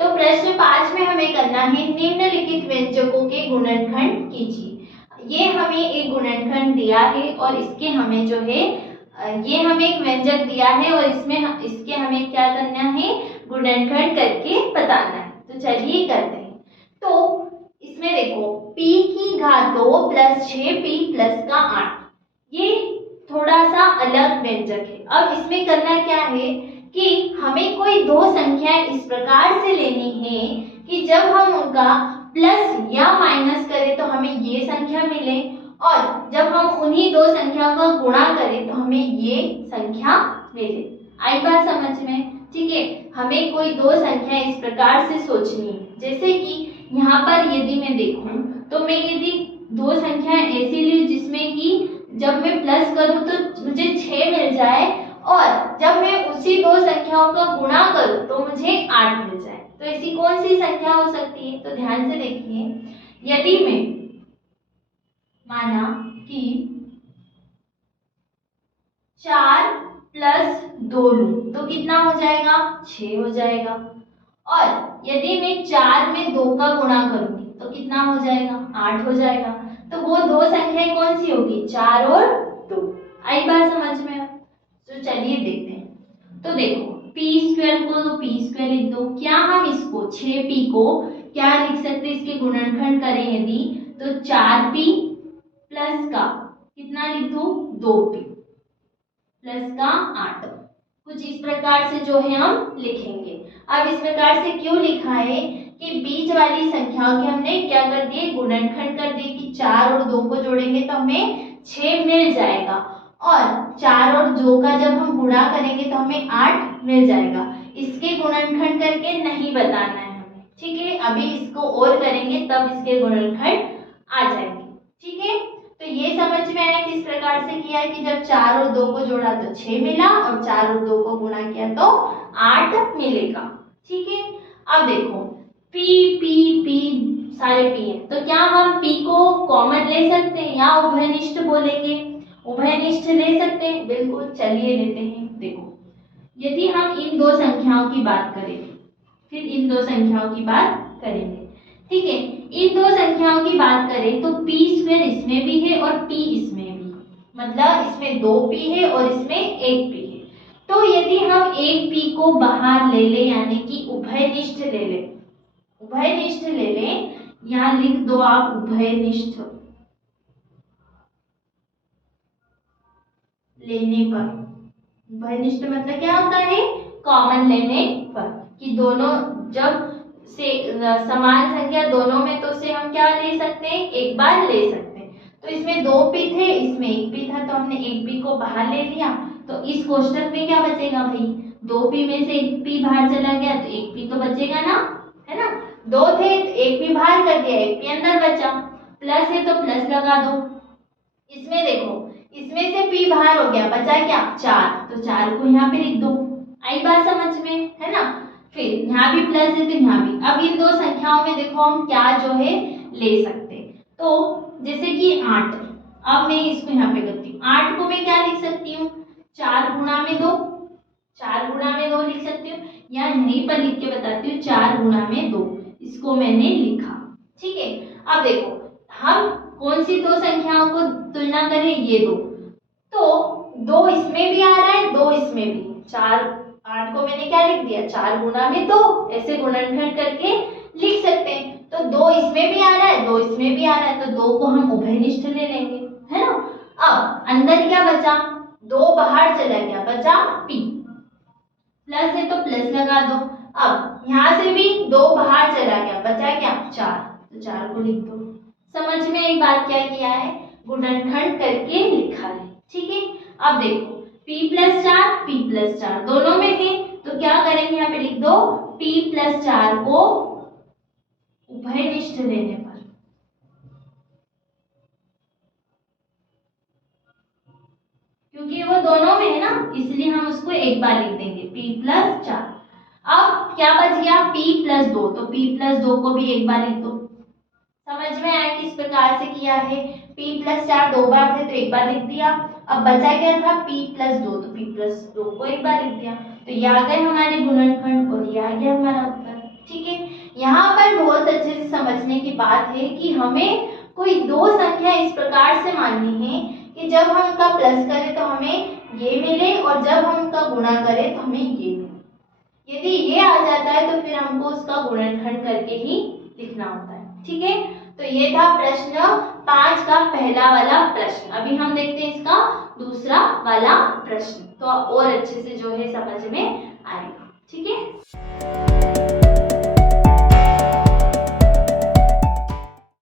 तो प्रश्न 5 में हमें करना है निम्नलिखित व्यंजकों के गुणनखंड कीजिए। ये हमें एक गुणनखंड दिया है और इसके हमें जो है ये हमें एक व्यंजक दिया है और इसके हमें क्या करना है, गुणनखंड करके बताना है। तो चलिए करते हैं। तो इसमें देखो p की घात 2 प्लस 6p प्लस का 8, ये थोड़ा सा अलग व्यंजक है। अब इसमें करना क्या है कि हमें कोई दो संख्याएं इस प्रकार से लेनी है कि जब हम उनका प्लस या माइनस करें तो हमें ये संख्या मिले और जब हम उन्हीं दो संख्याओं का गुणा करें तो हमें ये संख्या मिले। आई बात समझ में? ठीक है, हमें कोई दो संख्या इस प्रकार से सोचनी है, जैसे कि यहाँ पर यदि मैं देखूं तो मैं यदि दो संख्याएं ऐसी ली जिसमें कि जब मैं प्लस करूं तो मुझे 6 मिल जाए और जब मैं उसी दो संख्याओं का गुणा करूं तो मुझे 8 मिल जाए, तो ऐसी कौन सी संख्या हो सकती है? तो ध्यान से देखिए, यदि मैं माना कि 4 प्लस 2 लूं तो कितना हो जाएगा? 6 हो जाएगा। और यदि मैं 4 में 2 का गुणा करूंगी तो कितना हो जाएगा? 8 हो जाएगा। तो वो दो संख्याएं कौन सी होगी? 4 और 2। आई बात समझ में? तो चलिए देखते हैं। तो देखो पी स्क्वायर को तो पी स्क्वायर लिख दो। क्या हम इसको 6p को क्या लिख सकते हैं? इसके गुणनखंड करें यदि तो 4p प्लस का कितना लिख दो? 2p प्लस का 8, कुछ इस प्रकार से जो है हम लिखेंगे। अब इस प्रकार से क्यों लिखा है कि बीच वाली संख्याओं के हमने क्या कर दिए? गुणनखंड कर दिए कि 4 और 2 को जोड़ेंगे तो हमें 6 मिल जाएगा और 4 और 2 का जब हम गुणा करेंगे तो हमें 8 मिल जाएगा। इसके गुणनखंड करके नहीं बताना है हमें, ठीक है? अभी इसको और करेंगे तब इसके गुणनखंड आ जाएंगे, ठीक है? तो ये समझ में आया किस प्रकार से किया है कि जब 4 और 2 को जोड़ा तो 6 मिला और 4 और 2 को गुणा किया तो 8 मिलेगा, ठीक है? अब देखो p p p सारे p हैं, तो क्या हम p को कॉमन ले सकते हैं या उभयनिष्ठ बोलेंगे? उभयनिष्ठ ले सकते हैं, बिल्कुल। चलिए लेते हैं। देखो यदि हम इन दो संख्याओं की बात करें, फिर इन दो संख्याओं की बात करेंगे, ठीक है? इन दो संख्याओं की बात करें तो p स्क्वायर इसमें भी है और p इसमें भी, मतलब इसमें 2p है और इसमें 1p है। तो यदि हम 1p को बाहर ले ले यानी कि उभयनिष्ठ ले ले, उभयनिष्ठ ले ले, यहाँ लिख दो आप उभयनिष्ठ लेने पर। उभयनिष्ठ मतलब क्या होता है? कॉमन लेने पर, कि दोनों जब से समान संख्या दोनों में तो से हम क्या ले सकते हैं? एक बार ले सकते हैं। तो इसमें 2p थे, इसमें 1p था, तो हमने 1p को बाहर ले लिया। तो इस कोष्टक में क्या बचेगा भाई? 2p में से 1p बाहर चला गया तो 1p तो बचेगा ना, है ना? 2 थे तो 1p बाहर कर दिया, 1p अंदर बचा। प्लस है तो प्लस लगा दो। इसमें देखो इसमें से p बाहर हो गया, बचा क्या? 4, तो 4 को यहाँ पे लिख दो। आई बात समझ में, है ना? फिर यहाँ भी प्लस है तो यहाँ भी। अब इन दो संख्याओं में देखो हम क्या जो है ले सकते हैं। तो जैसे कि 8, अब मैं इसको यहाँ पे करती हूँ। 8 को मैं क्या लिख सकती हूँ? 4 गुणा में 2, 4 गुणा में 2 लिख सकती हूँ, या यहीं पर लिख के बताती हूँ 4 गुणा में 2, इसको मैंने लिखा, ठीक है? अब देखो हम कौन सी दो संख्याओं को तुलना करें? ये दो, तो 2 इसमें भी आ रहा है, 2 इसमें भी। 8 को मैंने क्या लिख दिया? 4 गुणा में 2, ऐसे गुणनखंड करके लिख सकते हैं। तो 2 इसमें भी आ रहा है, 2 इसमें भी आ रहा है, तो 2 को हम उभयनिष्ठ ले लेंगे, है ना? अब अंदर क्या बचा? 2 बाहर चला गया, बचा p। प्लस है तो प्लस लगा दो। अब यहाँ से भी 2 बाहर चला गया, बचा क्या? 4, तो 4 को लिख दो। समझ में एक बात क्या किया है? गुणनखंड करके लिखा है, ठीक है? अब देखो p प्लस 4 p प्लस 4 दोनों में है, तो क्या करेंगे? यहाँ पे लिख दो p प्लस 4 को उभयनिष्ठ लेने पर, क्योंकि वो दोनों में है ना, इसलिए हम उसको एक बार लिख देंगे p प्लस 4। अब क्या बच गया? p प्लस 2, तो p प्लस 2 को भी एक बार लिख दो। समझ में आया किस प्रकार से किया है? p प्लस 4 2 बार थे तो एक बार लिख दिया। अब बचा क्या था? p प्लस 2, तो p प्लस 2 को एक बार लिख दिया। तो ये आ गए हमारे गुणनखंड और ये आ गया हमारा उत्तर, ठीक है, यहाँ पर बहुत अच्छे से समझने की बात है कि हमें कोई दो संख्या इस प्रकार से माननी है कि जब हम उनका प्लस करें तो हमें ये मिले और जब हम उनका गुणा करें तो हमें ये मिले। यदि ये आ जाता है तो फिर हमको उसका गुणनखंड करके ही लिखना होता है। ठीक है, तो ये था प्रश्न 5 का पहला वाला प्रश्न। अभी हम देखते हैं इसका दूसरा वाला प्रश्न, तो और अच्छे से जो है समझ में आएगा। ठीक है।